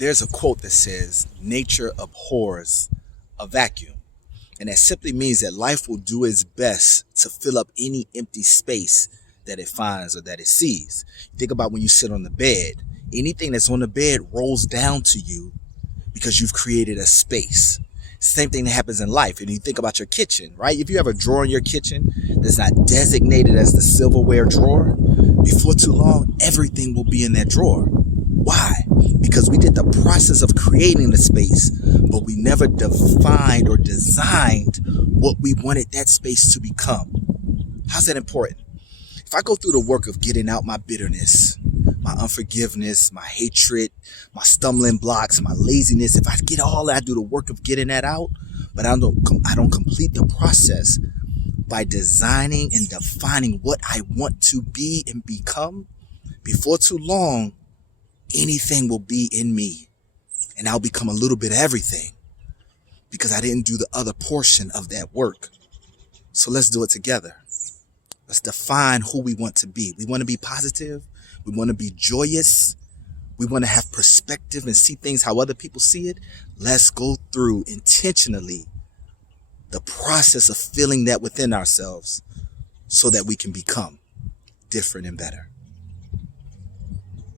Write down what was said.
There's a quote that says, nature abhors a vacuum. And that simply means that life will do its best to fill up any empty space that it finds or that it sees. Think about when you sit on the bed. Anything that's on the bed rolls down to you because you've created a space. Same thing that happens in life. And you think about your kitchen, right? If you have a drawer in your kitchen that's not designated as the silverware drawer, before too long, everything will be in that drawer. Why? Because we did the process of creating the space, but we never defined or designed what we wanted that space to become. How's that important? If I go through the work of getting out my bitterness, my unforgiveness, my hatred, my stumbling blocks, my laziness, if I get all that, I do the work of getting that out, but I don't complete the process by designing and defining what I want to be and become, before too long, anything will be in me and I'll become a little bit of everything because I didn't do the other portion of that work. So let's do it together. Let's define who we want to be. We want to be positive. We want to be joyous. We want to have perspective and see things how other people see it. Let's go through intentionally the process of feeling that within ourselves so that we can become different and better.